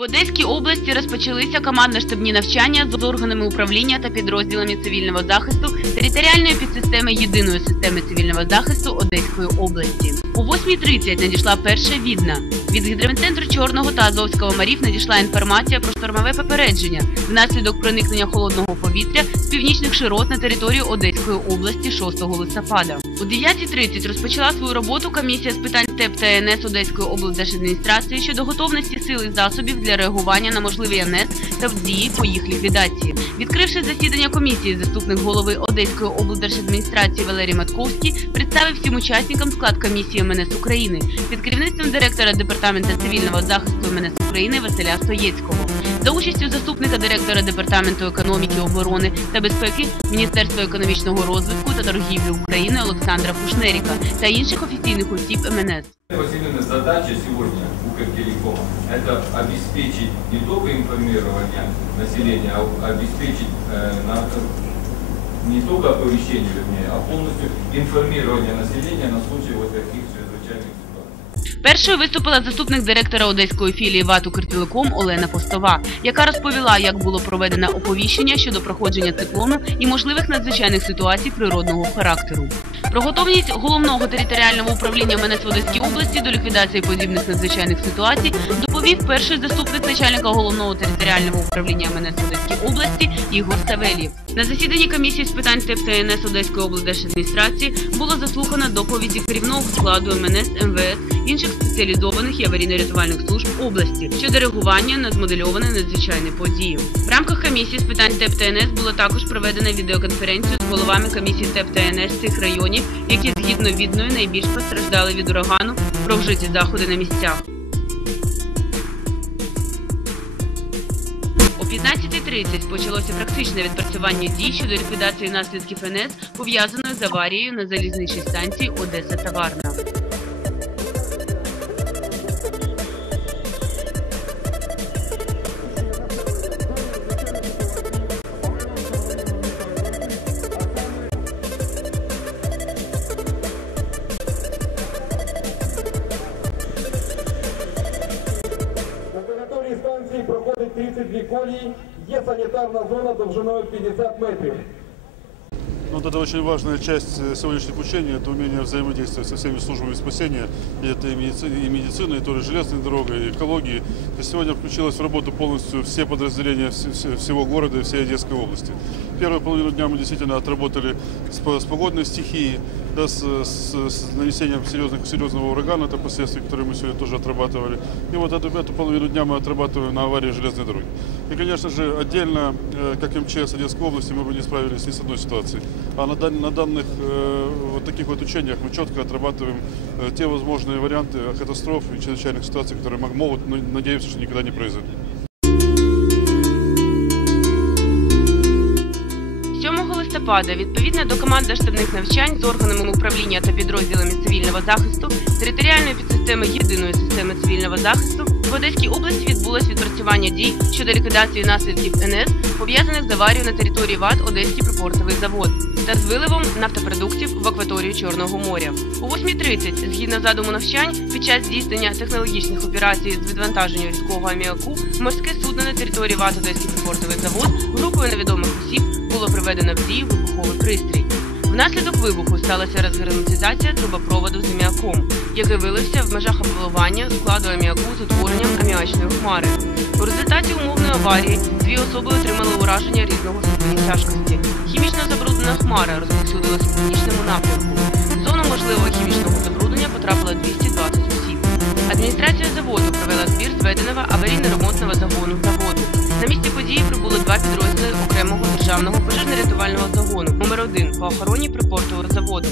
В Одеській області розпочалися командно-штабні навчання з органами управління та підрозділами цивільного захисту територіальної підсистеми єдиної системи цивільного захисту Одеської області. О 8.30 надійшла перша відна. Від гідрометцентру Чорного та Азовського морів надійшла інформація про штормове попередження внаслідок проникнення холодного повітря з північних широт на територію Одеської області 6 листопада. О 9.30 розпочала свою роботу комісія з питань ТЕП та ЕНС Одеської облдержадміністрації щодо готовності сил і засобів для реагування на можливі НС та в дії по їх ліквідації. Відкривши засідання комісії, заступник голови Одеської облдержадміністрації Валерій Матковський представив всім учасникам склад комісії МНС України під керівництвом директора департаменту цивільного захисту МНС України Василя Стоєцького. За участю заступника директора департаменту економіки, оборони та безпеки Міністерства економічного розвитку та торгівлі України Олександра Пушнеріка та інших офіційних осіб МНС. Васильевна, задача сегодня Укртелекома – это обеспечить не только информирование населения, а обеспечить э, на- не только оповещение, вернее, а полностью информирование населения на случай вот таких чрезвычайных ситуаций. Першою виступила заступник директора одеської філії ВАТ «Укртелеком» Олена Постова, яка розповіла, як було проведено оповіщення щодо проходження циклону і можливих надзвичайних ситуацій природного характеру. Про готовність головного територіального управління МНС в Одеській області до ліквідації подібних надзвичайних ситуацій доповів перший заступник начальника головного територіального управління МНС Одеській області Ігор Савельєв. На засіданні комісії з питань ТЕП та ЕНС Одеської облдержадміністрації було заслухано доповіді керівного складу МНС, МВС, інших спеціалізованих і аварійно-рятувальних служб області щодо реагування на змодельовані надзвичайні події. В рамках комісії з питань ТЕП та ЕНС було також проведено відеоконференцію з головами комісії ТЕП цих районів, які згідно відною найбільш постраждали від урагану про вжиті заходи на місцях. 15.30 почалося практичне відпрацювання дій щодо ліквідації наслідків НС, пов'язаної з аварією на залізничній станції Одеса Таварна. На колії, є санітарна зона довжиною 50 метрів. Ну, Вот это очень важная часть э, сегодняшних учений, это умение взаимодействовать со всеми службами спасения, и это и медицина, и, медицина, и тоже железная дорога, и экологии. То сегодня включилось в работу полностью все подразделения вс- вс- всего города и всей Одесской области. Первую половину дня мы действительно отработали с, с погодной стихией, да, с, с- с нанесением серьезных, серьезного урагана, это последствия, которые мы сегодня тоже отрабатывали. И вот эту, эту половину дня мы отрабатываем на аварии железной дороги. И, конечно же, отдельно, э, как МЧС Одесской области, мы бы не справились ни с одной ситуацией. А на, дан- на данных э, вот таких вот учениях мы четко отрабатываем э, те возможные варианты катастроф и чрезвычайных ситуаций, которые мог- могут, но надеемся, что никогда не произойдут. 7 листопада, відповідно до командно-штабних навчань з органами управління та підрозділами цивільного захисту, територіальної підсистеми єдиної системи цивільного захисту в Одеській області відбулось відпрацювання дій щодо ліквідації наслідків НС, пов'язаних з аварією на території ВАТ Одеський припортовий завод та з виливом нафтопродуктів в акваторію Чорного моря. У 8.30, згідно задуму навчань, під час здійснення технологічних операцій з відвантаження рідкого аміаку, морське судно на території ВАТ Одеський припортовий завод групою невідомих осіб було приведено в дію вибуховий пристрій. Внаслідок вибуху сталася розгерметизація трубопроводу з аміаком, який вилився в межах обливання складу аміаку з утворенням аміачної хмари. У результаті умовної аварії дві особи отримали ураження різного ступені тяжкості. Хімічно забруднена хмара розповсюдилася в північному напрямку. В зону можливого хімічного забруднення потрапило 220 осіб. Адміністрація заводу провела збір зведеного аварійно-ремонтного загону події прибули два підрозділи окремого державного пожежно-рятувального загону номер 1 по охороні припортового заводу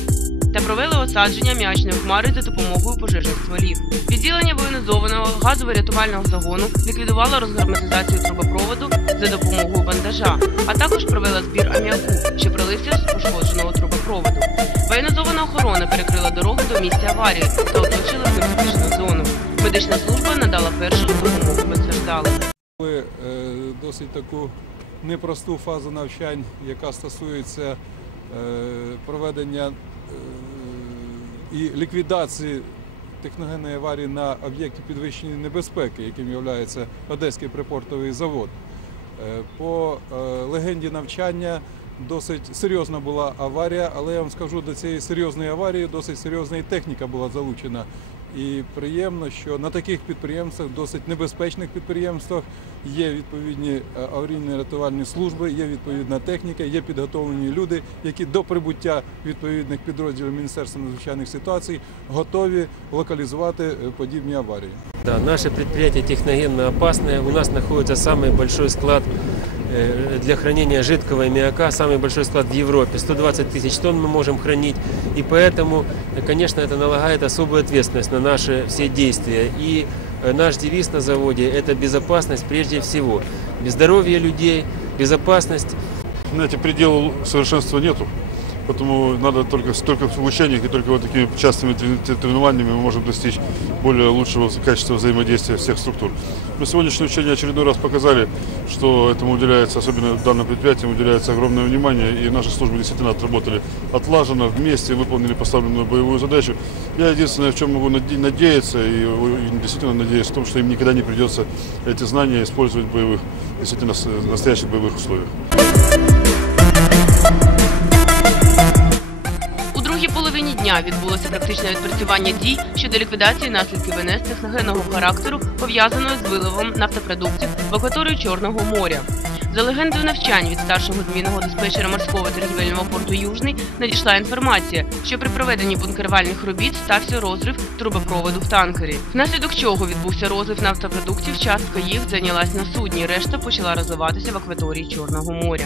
та провели осадження м'ячної хмари за допомогою пожежних стволів. Відділення воєнізованого газово-рятувального загону ліквідувало розгерметизацію трубопроводу за допомогою бандажа, а також провела збір аміаку, що пролився з пошкодженого трубопроводу. Воєнізована охорона перекрила дорогу до місця аварії та оточила безпечну зону. Медична служба надала першу допомогу постраждалим. Ми, е, досить таку непросту фазу навчань, яка стосується е, проведення е, і ліквідації техногенної аварії на об'єкті підвищення небезпеки, яким є Одеський припортовий завод. По легенді навчання досить серйозна була аварія, але я вам скажу, до цієї серйозної аварії досить серйозна і техніка була залучена. І приємно, що на таких підприємствах, досить небезпечних підприємствах, є відповідні е, аварійно-рятувальні служби, є відповідна техніка, є підготовлені люди, які до прибуття відповідних підрозділів Міністерства надзвичайних ситуацій готові локалізувати е, подібні аварії. Да, наше предприятие техногенно опасное. У нас находится самый большой склад для хранения жидкого аммиака, самый большой склад в Европе. 120 тысяч тонн мы можем хранить. И поэтому, э, конечно, это налагает особую ответственность на наши все действия. И э, наш девиз на заводе – это безопасность прежде всего. Без здоровья людей, безопасность Знаете, предела совершенства нету. Поэтому надо только, только в учениях и только вот такими частыми трени- тренированиями мы можем достичь более лучшего качества взаимодействия всех структур. Но сегодняшние учения очередной раз показали, что этому уделяется, особенно данным предприятиям, уделяется огромное внимание, и наши службы действительно отработали отлаженно, вместе, выполнили поставленную боевую задачу. Я единственное, в чем могу наде- надеяться, и, действительно надеюсь, в том, что им никогда не придется эти знания использовать в боевых, действительно, с- настоящих боевых условиях. Дня відбулося практичне відпрацювання дій щодо ліквідації наслідків ВНС техногенного характеру, пов'язаного з виливом нафтопродуктів в акваторію Чорного моря. За легендою навчань від старшого змінного диспетчера морського торгівельного порту Южний надійшла інформація, що при проведенні бункерувальних робіт стався розрив трубопроводу в танкері, внаслідок чого відбувся розлив нафтопродуктів. Частка їх зайнялась на судні, решта почала розливатися в акваторії Чорного моря.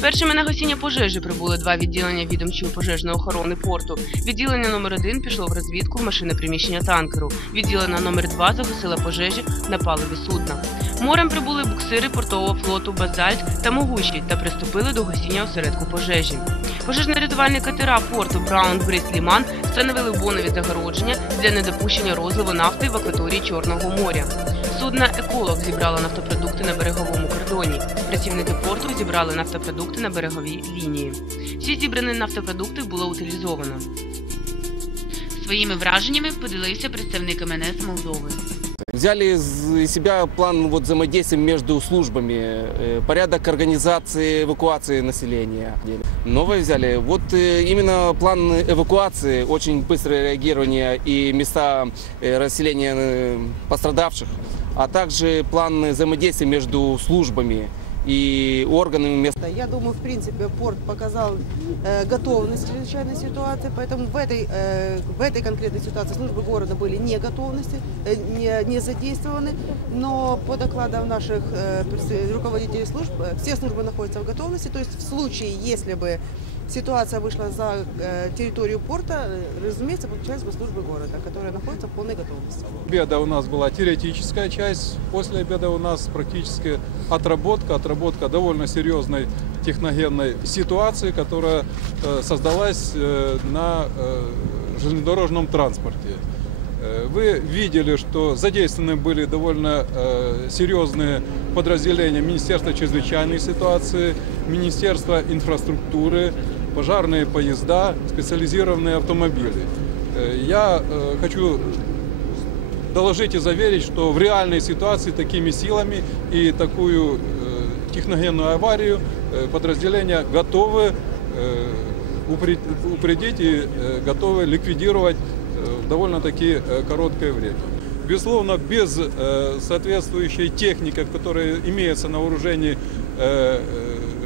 Першими на гасіння пожежі прибули два відділення відомчої пожежної охорони порту. Відділення номер 1 пішло в розвідку в машини приміщення танкеру. Відділення номер 2 загасило пожежі на паливі судна. Морем прибули буксири портового флоту Базальт та Могучий та приступили до гасіння осередку пожежі. Пожежно-рятувальні катера порту Браун Брис Ліман встановили бонові загородження для недопущення розливу нафти в акваторії Чорного моря. Судна Еколог зібрало нафтопродукти на береговому кордоні. Працівники порту зібрали нафтопродукти на береговій лінії. Всі зібрані нафтопродукти було утилізовано. Своїми враженнями поділився представник МНС Молдови. Взяли из себя план вот взаимодействия между службами, э, порядок организации эвакуации населения. Новое взяли. Вот э, именно план эвакуации, очень быстрое реагирование и места э, расселения пострадавших, а также план взаимодействия между службами и органами местного Я думаю, в принципе, порт показал э, готовность к чрезвычайной ситуации, поэтому в этой, э, в этой конкретной ситуации службы города были не готовности, э, не, не задействованы, но по докладам наших э, руководителей служб, э, все службы находятся в готовности, то есть в случае, если бы ситуация вышла за э, территорию порта, э, разумеется, подключались бы службы города, которые находятся в полной готовности. Обеда у нас была теоретическая часть, после обеда у нас практически отработка, отработка довольно серьезной техногенной ситуации, которая э, создалась на железнодорожном транспорте. Вы видели, что задействованы были довольно э, серьезные подразделения Министерства чрезвычайной ситуации, Министерства инфраструктуры, пожарные поезда, специализированные автомобили. Э, Я э, хочу доложить и заверить, что в реальной ситуации такими силами и такую э, техногенную аварию подразделения готовы упре- упредить и готовы ликвидировать в довольно-таки короткое время. Безусловно, без соответствующей техники, которая имеется на вооружении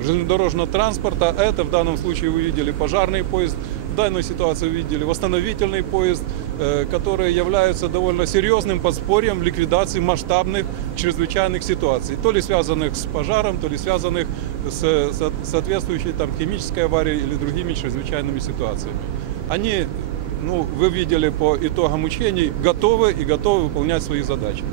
железнодорожного транспорта, это в данном случае вы видели пожарный поезд, в данной ситуации вы видели восстановительный поезд, э, которые являются довольно серьезным подспорьем ликвидации масштабных чрезвычайных ситуаций, то ли связанных с пожаром, то ли связанных с со- соответствующей там химической аварией или другими чрезвычайными ситуациями. Они, ну, вы видели по итогам учений, готовы и готовы выполнять свои задачи.